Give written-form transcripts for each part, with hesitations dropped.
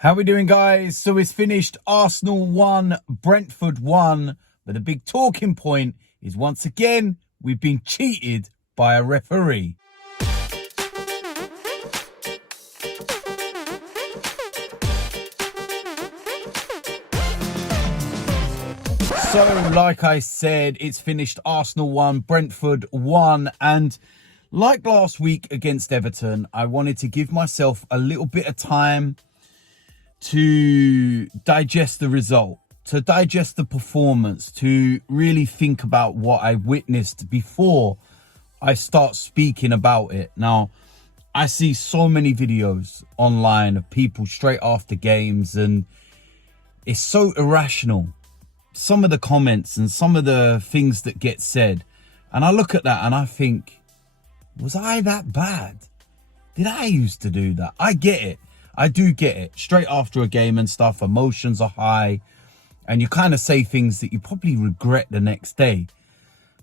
How we doing, guys? So it's finished. Arsenal 1, Brentford 1. But the big talking point is, once again, we've been cheated by a referee. So, like I said, it's finished. Arsenal 1, Brentford 1. And like last week against Everton, I wanted to give myself a little bit of time to digest the result, to digest the performance, to really think about what I witnessed before I start speaking about it. Now, I see so many videos online of people straight after games, and it's so irrational. Some of the comments and some of the things that get said. And I look at that and I think, was I that bad? Did I used to do that? I get it. I do get it. Straight after a game and stuff, emotions are high, and you kind of say things that you probably regret the next day.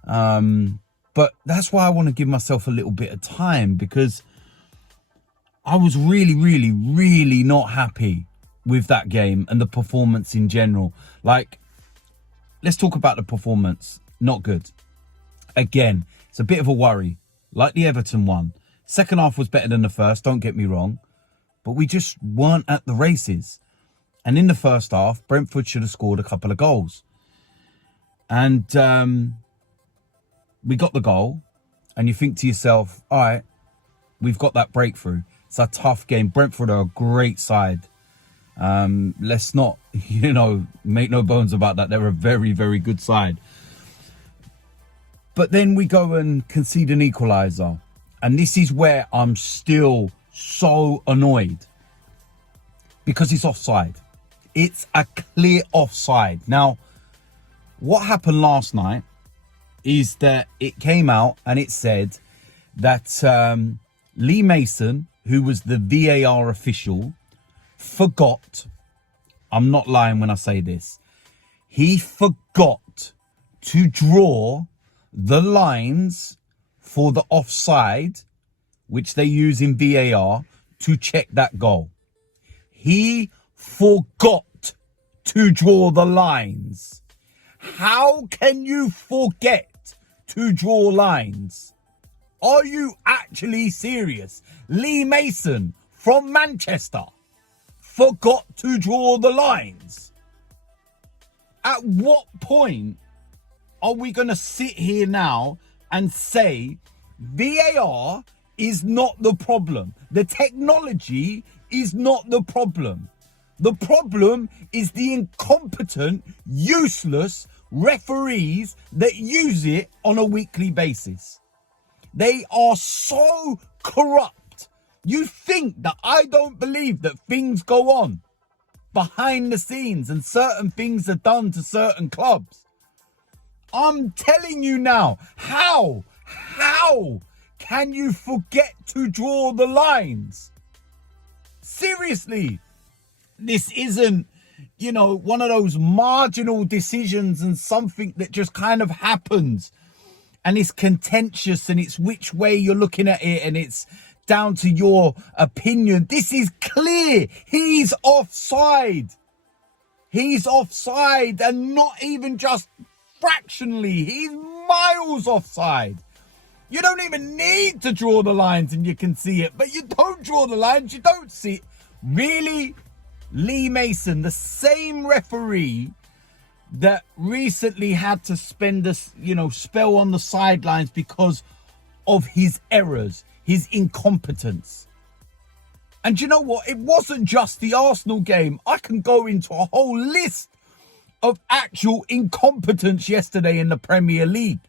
But that's why I want to give myself a little bit of time, because I was really not happy with that game and the performance in general. Like, let's talk about the performance. Not good. Again, it's a bit of a worry. Like the Everton one. Second half was better than the first, don't get me wrong. But we just weren't at the races. And in the first half, Brentford should have scored a couple of goals. And we got the goal. And you think to yourself, all right, we've got that breakthrough. It's a tough game. Brentford are a great side. Let's not, make no bones about that. They're a very good side. But then we go and concede an equaliser. And this is where I'm still so annoyed, because it's offside. It's a clear offside. Now, what happened last night is that it came out and it said that Lee Mason, who was the VAR official, forgot, I'm not lying when I say this, he forgot to draw the lines for the offside, which they use in VAR, to check that goal. He forgot to draw the lines. How can you forget to draw lines? Are you actually serious? Lee Mason from Manchester forgot to draw the lines. At what point are we going to sit here now and say VAR is not the problem? The technology is not the problem. The problem is the incompetent, useless referees that use it on a weekly basis. They are so corrupt. You think that I don't believe that things go on behind the scenes and certain things are done to certain clubs? I'm telling you now, how can you forget to draw the lines? Seriously, this isn't, one of those marginal decisions and something that just kind of happens and it's contentious and it's which way you're looking at it and it's down to your opinion. This is clear. He's offside. He's offside, and not even just fractionally. He's miles offside. You don't even need to draw the lines and you can see it, but you don't draw the lines, you don't see it. Really? Lee Mason, the same referee that recently had to spend a spell on the sidelines because of his errors, his incompetence. And you know what? It wasn't just the Arsenal game. I can go into a whole list of actual incompetence yesterday in the Premier League.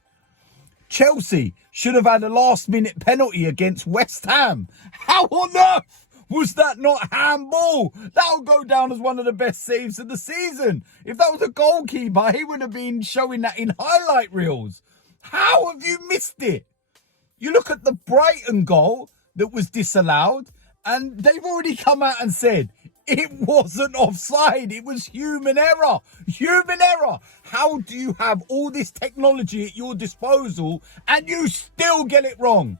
Chelsea should have had a last-minute penalty against West Ham. How on earth was that not handball? That'll go down as one of the best saves of the season. If that was a goalkeeper, he would have been showing that in highlight reels. How have you missed it? You look at the Brighton goal that was disallowed, and they've already come out and said it wasn't offside. It was human error. Human error. How do you have all this technology at your disposal and you still get it wrong?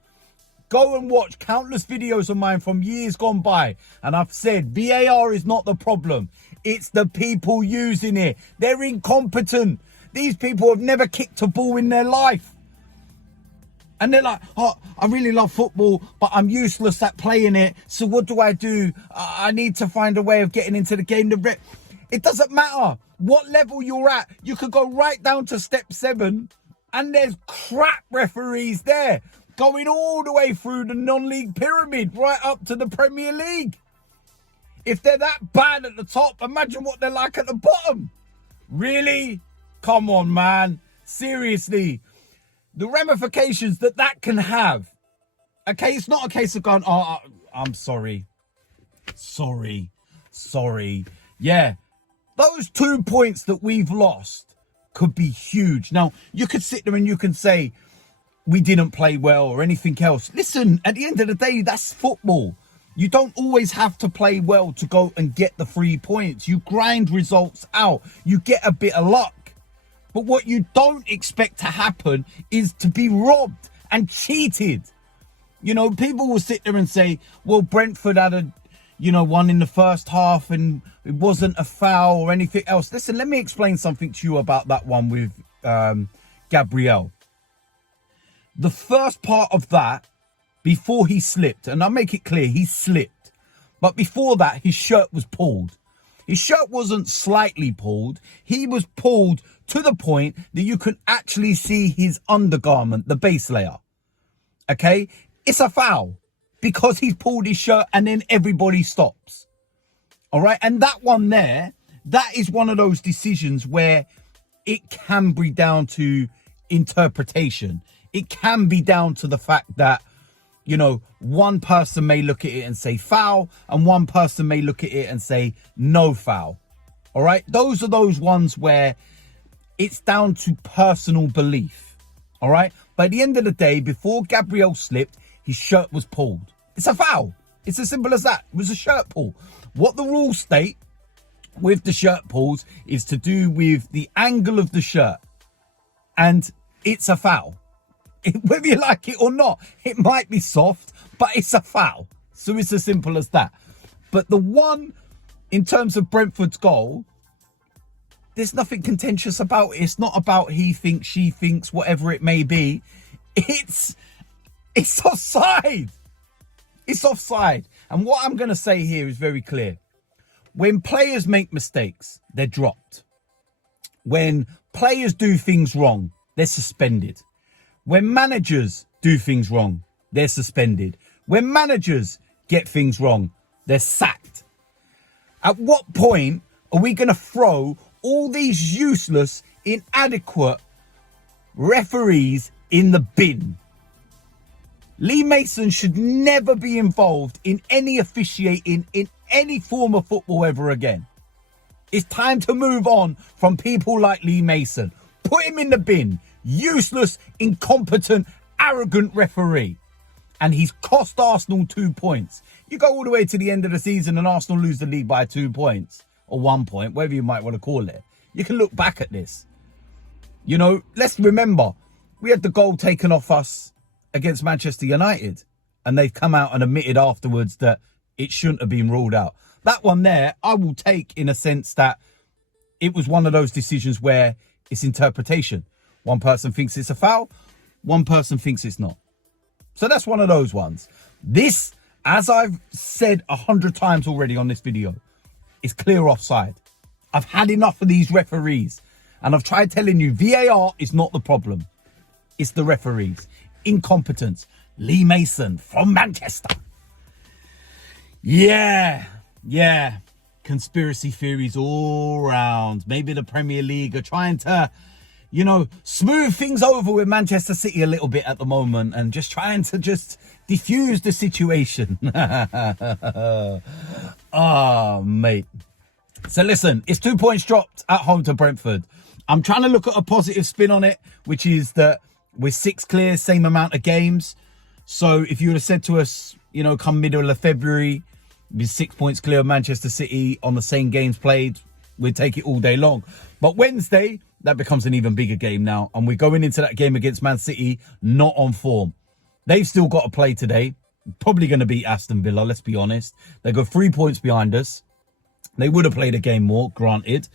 Go and watch countless videos of mine from years gone by. And I've said VAR is not the problem. It's the people using it. They're incompetent. These people have never kicked a ball in their life. And they're like, oh, I really love football, but I'm useless at playing it. So what do? I need to find a way of getting into the game. It doesn't matter what level you're at. You could go right down to step 7 and there's crap referees there, going all the way through the non-league pyramid, right up to the Premier League. If they're that bad at the top, imagine what they're like at the bottom. Really? Come on, man. Seriously. The ramifications that can have. Okay, it's not a case of going, oh, I'm sorry. Sorry. Yeah, those 2 points that we've lost could be huge. Now, you could sit there and you can say, we didn't play well or anything else. Listen, at the end of the day, that's football. You don't always have to play well to go and get the 3 points. You grind results out. You get a bit of luck. But what you don't expect to happen is to be robbed and cheated. You know, people will sit there and say, well, Brentford had one in the first half and it wasn't a foul or anything else. Listen, let me explain something to you about that one with Gabriel. The first part of that, before he slipped, and I'll make it clear, he slipped. But before that, his shirt was pulled. His shirt wasn't slightly pulled. He was pulled to the point that you can actually see his undergarment, the base layer. Okay? It's a foul because he's pulled his shirt and then everybody stops. All right? And that one there, that is one of those decisions where it can be down to interpretation. It can be down to the fact that, one person may look at it and say foul and one person may look at it and say no foul. All right? Those are those ones where it's down to personal belief. All right? But at the end of the day, before Gabriel slipped, his shirt was pulled. It's a foul. It's as simple as that. It was a shirt pull. What the rules state with the shirt pulls is to do with the angle of the shirt. And it's a foul. Whether you like it or not, it might be soft, but it's a foul. So it's as simple as that. But the one, in terms of Brentford's goal, there's nothing contentious about it. It's not about he thinks, she thinks, whatever it may be. It's offside. It's offside. And what I'm going to say here is very clear. When players make mistakes, they're dropped. When players do things wrong, they're suspended. When managers do things wrong, they're suspended. When managers get things wrong, they're sacked. At what point are we going to throw all these useless, inadequate referees in the bin? Lee Mason should never be involved in any officiating in any form of football ever again. It's time to move on from people like Lee Mason. Put him in the bin. Useless, incompetent, arrogant referee. And he's cost Arsenal 2 points. You go all the way to the end of the season and Arsenal lose the league by 2 points. Or 1 point, whatever you might want to call it. You can look back at this. Let's remember, we had the goal taken off us against Manchester United. And they've come out and admitted afterwards that it shouldn't have been ruled out. That one there, I will take in a sense that it was one of those decisions where it's interpretation. One person thinks it's a foul, one person thinks it's not. So that's one of those ones. This, as I've said 100 times already on this video, is clear offside. I've had enough of these referees. And I've tried telling you, VAR is not the problem. It's the referees. Incompetence. Lee Mason from Manchester. Yeah. Conspiracy theories all round. Maybe the Premier League are trying to, smooth things over with Manchester City a little bit at the moment and just trying to diffuse the situation. Mate. So listen, it's 2 points dropped at home to Brentford. I'm trying to look at a positive spin on it, which is that we're 6 clear, same amount of games. So if you would have said to us, come middle of February, we're 6 points clear of Manchester City on the same games played, we'd take it all day long. But Wednesday, that becomes an even bigger game now. And we're going into that game against Man City not on form. They've still got to play today. Probably going to beat Aston Villa, let's be honest. They go 3 points behind us. They would have played a game more, granted.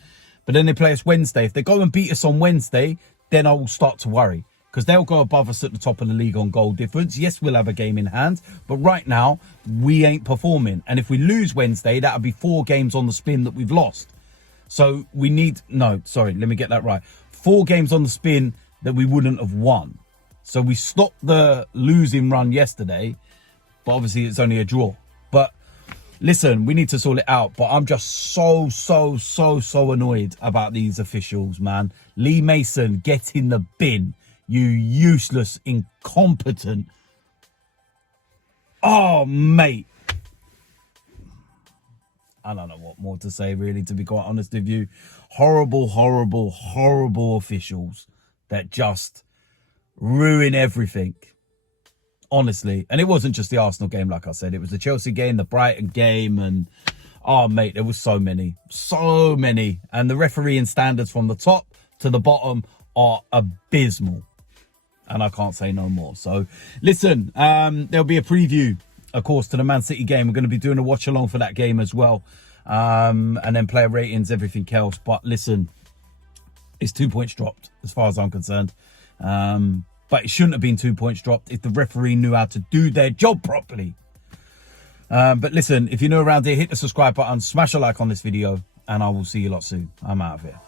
But then they play us Wednesday. If they go and beat us on Wednesday, then I will start to worry. Because they'll go above us at the top of the league on goal difference. Yes, we'll have a game in hand. But right now, we ain't performing. And if we lose Wednesday, that'll be 4 games on the spin that we've lost. So we need... No, sorry, let me get that right. 4 games on the spin that we wouldn't have won. So we stopped the losing run yesterday. But obviously, it's only a draw. But listen, we need to sort it out. But I'm just so annoyed about these officials, man. Lee Mason, get in the bin. You useless, incompetent. Oh, mate. I don't know what more to say, really, to be quite honest with you. Horrible officials that just ruin everything. Honestly. And it wasn't just the Arsenal game, like I said. It was the Chelsea game, the Brighton game, and... Oh, mate, there was so many. So many. And the refereeing standards from the top to the bottom are abysmal. And I can't say no more. So, listen, there'll be a preview, of course, to the Man City game. We're going to be doing a watch-along for that game as well. And then player ratings, everything else. But listen, it's 2 points dropped, as far as I'm concerned. But it shouldn't have been 2 points dropped if the referee knew how to do their job properly. But listen, if you're new around here, hit the subscribe button, smash a like on this video, and I will see you lot soon. I'm out of here.